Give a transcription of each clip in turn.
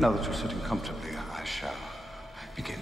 Now that you're sitting comfortably, I shall begin.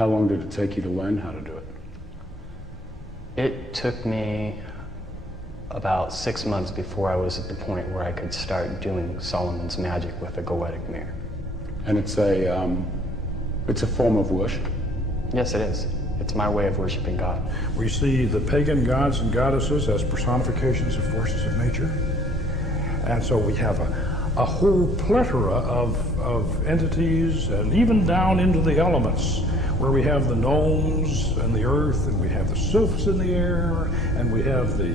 How long did it take you to learn how to do it? It took me about 6 months before I was at the point where I could start doing Solomon's magic with a goetic mirror. And it's a form of worship? Yes, it is. It's my way of worshiping God. We see the pagan gods and goddesses as personifications of forces of nature. And so we have a whole plethora of entities, and even down into the elements, where we have the gnomes and the earth, and we have the sylphs in the air, and we have the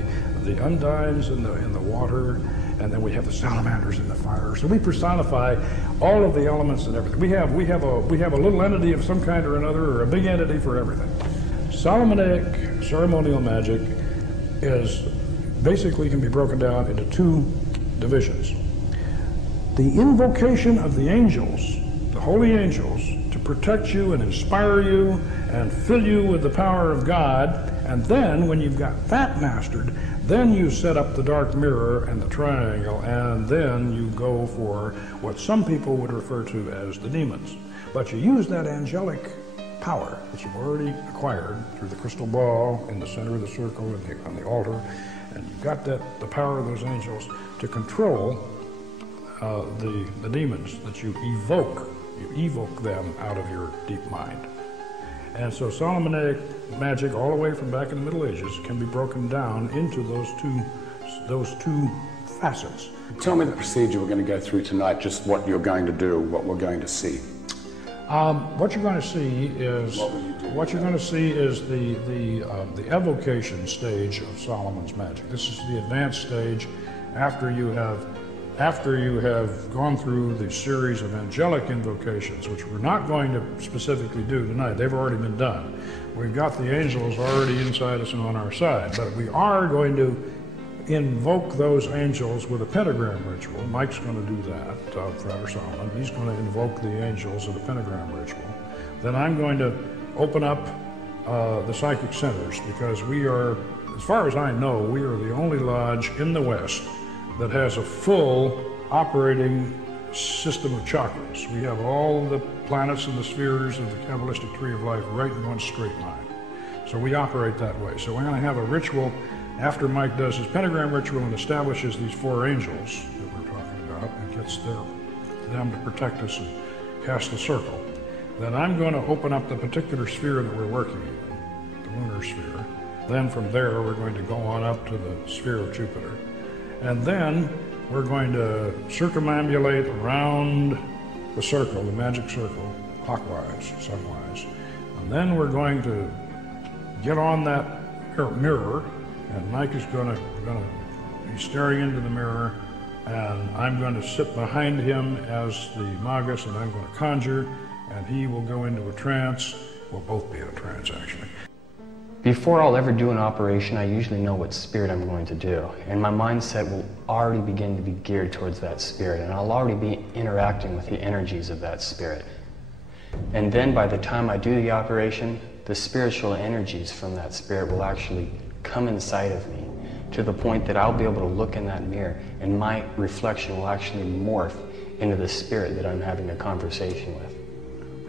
undines in the water, and then we have the salamanders in the fire. So we personify all of the elements and everything. We have a little entity of some kind or another, or a big entity for everything. Solomonic ceremonial magic is basically can be broken down into two divisions. The invocation of the angels, the holy angels, to protect you and inspire you and fill you with the power of God, and then when you've got that mastered, then you set up the dark mirror and the triangle, and then you go for what some people would refer to as the demons. But you use that angelic power that you've already acquired through the crystal ball in the center of the circle and on the altar, and you've got the power of those angels to control the demons that you evoke them out of your deep mind. And so Solomonic magic, all the way from back in the Middle Ages, can be broken down into those two facets. Tell me the procedure we're going to go through tonight, just what you're going to do, what we're going to see. What you're going to see is the evocation stage of Solomon's magic. This is the advanced stage after you have gone through the series of angelic invocations, which we're not going to specifically do tonight. They've already been done. We've got the angels already inside us and on our side, but we are going to invoke those angels with a pentagram ritual. Mike's going to do that, Father Solomon. He's going to invoke the angels with a pentagram ritual. Then I'm going to open up the psychic centers, because we are, as far as I know, we are the only lodge in the West that has a full operating system of chakras. We have all the planets and the spheres of the Kabbalistic tree of life right in one straight line. So we operate that way. So we're going to have a ritual after Mike does his pentagram ritual and establishes these four angels that we're talking about and gets them to protect us and cast the circle. Then I'm going to open up the particular sphere that we're working in, the lunar sphere. Then from there we're going to go on up to the sphere of Jupiter. And then we're going to circumambulate around the circle, the magic circle, clockwise, sunwise. And then we're going to get on that mirror, and Mike is going to be staring into the mirror, and I'm going to sit behind him as the Magus, and I'm going to conjure, and he will go into a trance. We'll both be in a trance, actually. Before I'll ever do an operation, I usually know what spirit I'm going to do, and my mindset will already begin to be geared towards that spirit, and I'll already be interacting with the energies of that spirit. And then by the time I do the operation, the spiritual energies from that spirit will actually come inside of me, to the point that I'll be able to look in that mirror, and my reflection will actually morph into the spirit that I'm having a conversation with.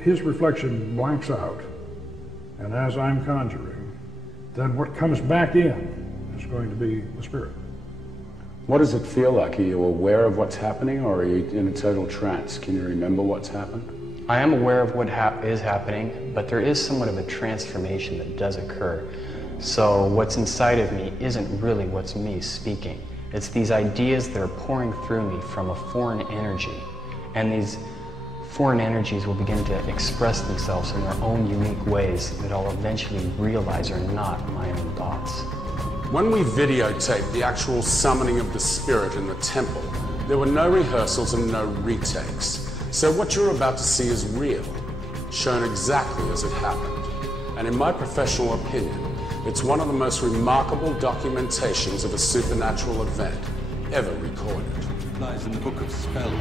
His reflection blanks out, and as I'm conjuring, then what comes back in is going to be the spirit. What does it feel like? Are you aware of what's happening, or are you in a total trance? Can you remember what's happened? I am aware of what is happening, but there is somewhat of a transformation that does occur. So what's inside of me isn't really what's me speaking. It's these ideas that are pouring through me from a foreign energy, and these foreign energies will begin to express themselves in their own unique ways that I'll eventually realize are not my own thoughts. When we videotaped the actual summoning of the spirit in the temple, there were no rehearsals and no retakes. So what you're about to see is real, shown exactly as it happened. And in my professional opinion, it's one of the most remarkable documentations of a supernatural event ever recorded. It lies in the Book of Spells.